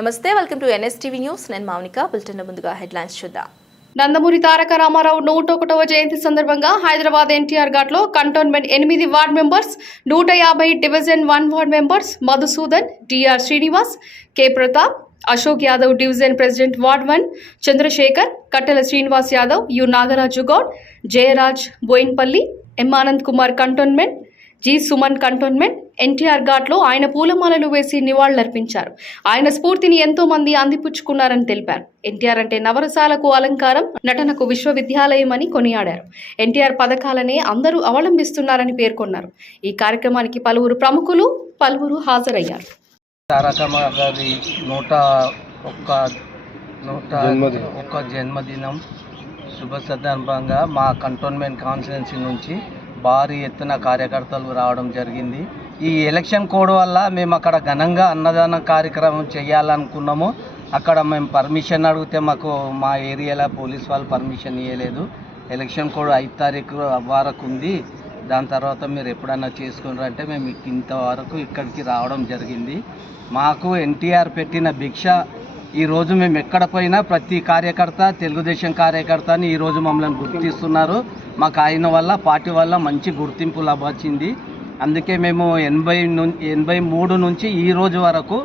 నమస్తే welcome to NSTV news. నేను Mounika bulletin ముందుగా హెడ్లైన్స్ చూద్దాం. నందమూరి తారక రామారావు నూట ఒకటవ జయంతి సందర్భంగా హైదరాబాద్ ఎన్టీఆర్ ఘాట్లో కంటోన్మెంట్ ఎనిమిది వార్డ్ మెంబర్స్ నూట యాభై division one ward members Madhusudan TR Srinivas K. Pratap Ashok Yadav division president ward one Chandrashekar Kattela Srinivas Yadav U. Nagaraju Goud Jayaraj Boinpally M. Anand Kumar cantonment G Suman cantonment NTR ఘాట్లో ఆయన పూలమాలలు వేసి నివాళులర్పించారు. ఆయన స్ఫూర్తిని ఎంతో మంది అందిపుచ్చుకున్నారని తెలిపారు. ఎన్టీఆర్ అంటే నవరసాలకు అలంకారం నటనకు విశ్వవిద్యాలయం అని కొనియాడారు. ఎన్టీఆర్ పథకాలనే అందరూ అవలంబిస్తున్నారని పేర్కొన్నారు. ఈ కార్యక్రమానికి పలువురు ప్రముఖులు పలువురు హాజరయ్యారు. తారకమ్మ గారి నూట ఒక్క నూట ఒక్క జన్మదినం శుభ సందర్భంగా మా కంటోన్మెంట్ కాన్స్టిట్యున్సీ నుంచి భారీ ఎత్తున కార్యకర్తలు రావడం జరిగింది. ఈ ఎలక్షన్ కోడ్ వల్ల మేము అక్కడ ఘనంగా అన్నదాన కార్యక్రమం చేయాలనుకున్నాము. అక్కడ మేము పర్మిషన్ అడిగితే మాకు మా ఏరియాలో పోలీస్ వాళ్ళు పర్మిషన్ ఇవ్వలేదు ఎలక్షన్ కోడ్ ఐదు తారీఖు వరకు ఉంది. దాని తర్వాత మీరు ఎప్పుడన్నా చేసుకున్నారు అంటే మేము ఇంతవరకు ఇక్కడికి రావడం జరిగింది. మాకు ఎన్టీఆర్ పెట్టిన భిక్ష ఈరోజు మేము ఎక్కడ పోయినా ప్రతి కార్యకర్త తెలుగుదేశం కార్యకర్త అని ఈరోజు మమ్మల్ని గుర్తిస్తున్నారు. మాకు ఆయన వల్ల పార్టీ వల్ల మంచి గుర్తింపు లభించింది. అందుకే మేము ఎనభై ను ఎనభై మూడు నుంచి ఈ రోజు వరకు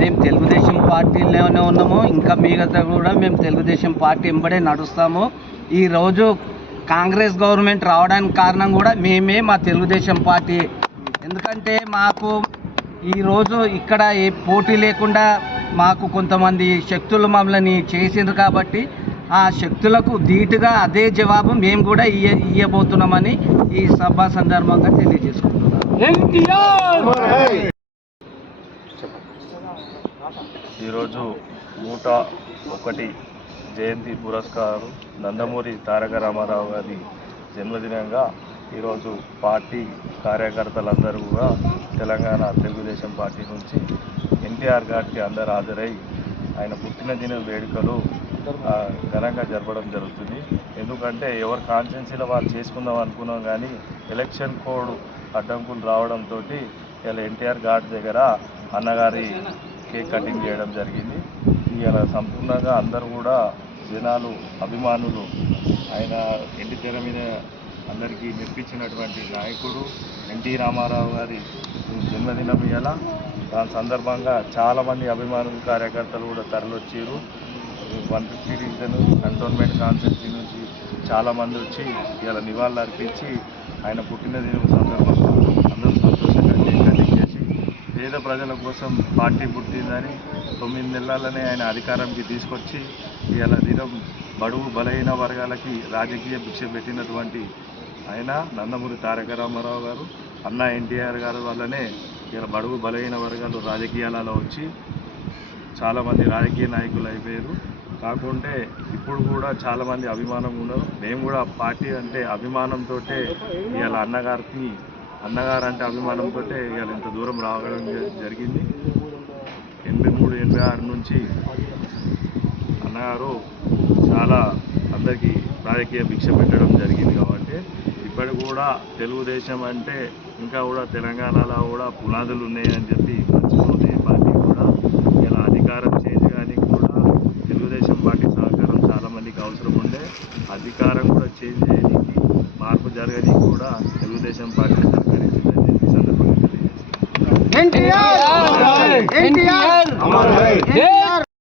మేము తెలుగుదేశం పార్టీలోనే ఉన్నాము. ఇంకా మిగతా కూడా మేము తెలుగుదేశం పార్టీ వెంబడే నడుస్తాము. ఈరోజు కాంగ్రెస్ గవర్నమెంట్ రావడానికి కారణం కూడా మేమే మా తెలుగుదేశం పార్టీ. ఎందుకంటే మాకు ఈరోజు ఇక్కడ ఏ పోటీ లేకుండా మాకు కొంతమంది శక్తులు మమ్మల్ని చేసిండ్రు కాబట్టి ఆ శక్తులకు ధీటుగా అదే జవాబు మేము కూడా ఇయ్య ఇయ్యబోతున్నామని ఈ సభ సందర్భంగా తెలియజేసుకుంటున్నాం ఈరోజు నూట ఒకటి జయంతి పురస్కారం నందమూరి తారక రామారావు గారి జన్మదినంగా ఈరోజు పార్టీ కార్యకర్తలందరూ కూడా తెలంగాణ తెలుగుదేశం పార్టీ నుంచి ఎన్టీఆర్ గారికి అందరు హాజరై ఆయన పుట్టినదిన వేడుకలు ఘనంగా జరపడం జరుగుతుంది. ఎందుకంటే ఎవరు కాన్స్టిట్యున్సీలో వాళ్ళు చేసుకుందాం అనుకున్నాం కానీ ఎలక్షన్ కోడ్ అడ్డంకులు రావడంతో ఇలా ఎన్టీఆర్ ఘాట్ దగ్గర అన్నగారి కేక్ కటింగ్ చేయడం జరిగింది. ఇలా సంపూర్ణంగా అందరూ కూడా జనాలు అభిమానులు ఆయన ఎండి తెర మీద అందరికీ మెప్పించినటువంటి నాయకుడు ఎన్టీ రామారావు గారి జన్మదినం ఇవాళ దాని సందర్భంగా చాలామంది అభిమానులు కార్యకర్తలు కూడా తరలొచ్చారు one fifty division cantonment constituency నుంచి చాలామంది వచ్చి ఇలా నివాళులు అర్పించి ఆయన పుట్టినదినం సందర్భంగా అందరూ సంతోషంగా కేక్ కటింగ్ చేసి పేద ప్రజల కోసం పార్టీ పుట్టిందని తొమ్మిది నెలలనే ఆయన అధికారంకి తీసుకొచ్చి ఇవాళ దినం బడుగు బలహీన వర్గాలకి రాజకీయ భిక్ష పెట్టినటువంటి ఆయన నందమూరి తారక రామారావు గారు అన్న ఎన్టీఆర్ గారు వల్లనే ఇలా బడుగు బలహీన వర్గాలు రాజకీయాలలో వచ్చి చాలామంది రాజకీయ నాయకులు అయిపోయారు. కాకుంటే ఇప్పుడు కూడా చాలామంది అభిమానం ఉన్నారు. మేము కూడా పార్టీ అంటే అభిమానంతో ఇవాళ అన్నగారికి అన్నగారు అంటే అభిమానంతో ఇవాళ ఇంత దూరం రావడం జ- జరిగింది. ఎనభై మూడు ఎనభై ఆరు నుంచి అన్నగారు చాలా అందరికీ రాజకీయ భిక్ష పెట్టడం జరిగింది కాబట్టి ఇప్పటి కూడా తెలుగుదేశం అంటే ఇంకా కూడా తెలంగాణలో కూడా పునాదులు ఉన్నాయని చెప్పి మర్చిపోతే పార్టీ కూడా ఇలా అధికారం చేంజ్ కానీ కూడా తెలుగుదేశం పార్టీ సహకారం చాలామందికి అవసరం ఉండే అధికారం కూడా చేంజ్ చేయడానికి మార్పు జరగడానికి కూడా తెలుగుదేశం పార్టీ సహకరించిందని చెప్పి ఈ సందర్భంగా తెలియజేస్తాను ఎన్టీఆర్ ఎన్టీఆర్